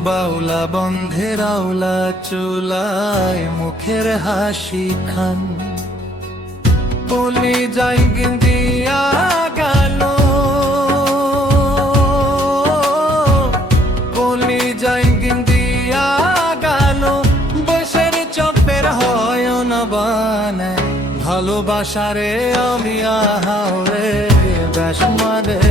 বাউলা বন্ধের আওলা চুলায় মুখের হাসি খান। বলি যাই গিন্দিয়া গেল। বলি যাই গিন্দিয়া গেল। বসের চপের হয় না বানে ভালোবাসারে আমি আহাওরে বেসমাদের উচ্চান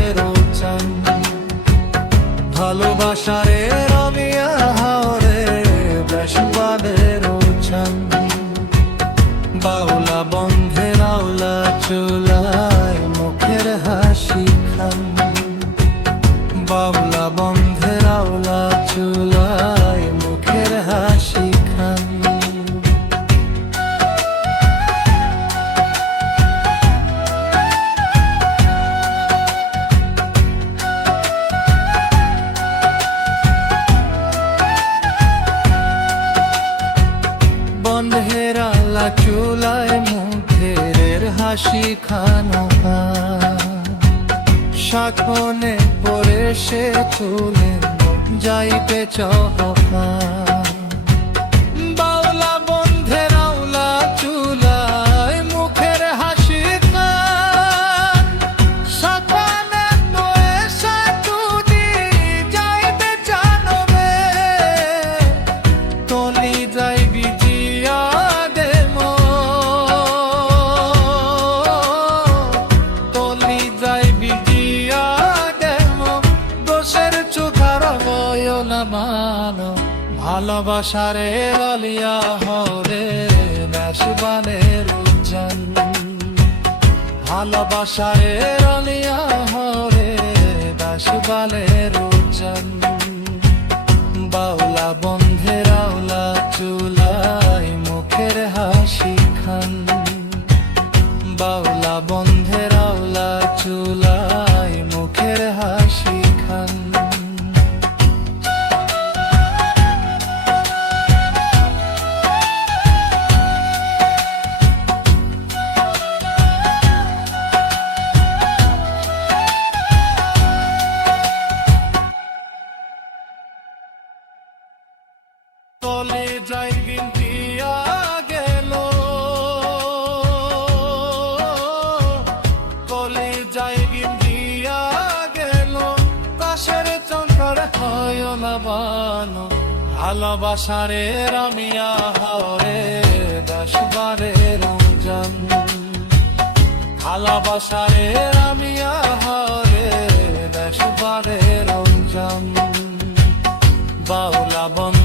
বন্ধের চুলায় মুখের হাসি খানো। শাখনে পরে সে চুলে যাইতে চহা ভালোবাসারে রলিয়া হরে বেশবানের উজ্জান ভালোবাসারে রলিয়া হরে বেশবানের উজ্জান বাউলা বন্ধে রাউলা চুলাই মুখের হাসি খান। বাউলা বন্ধে রাউলা চুলাই যাই গিন্তিয়া গেল কাশের চঙ্কর হয় না ভালোবাসারে রামিয়া হরে দশবারে রমজান। ভালোবাসারে রামিয়া হরে দশবারে রমজান। বাউলা চুল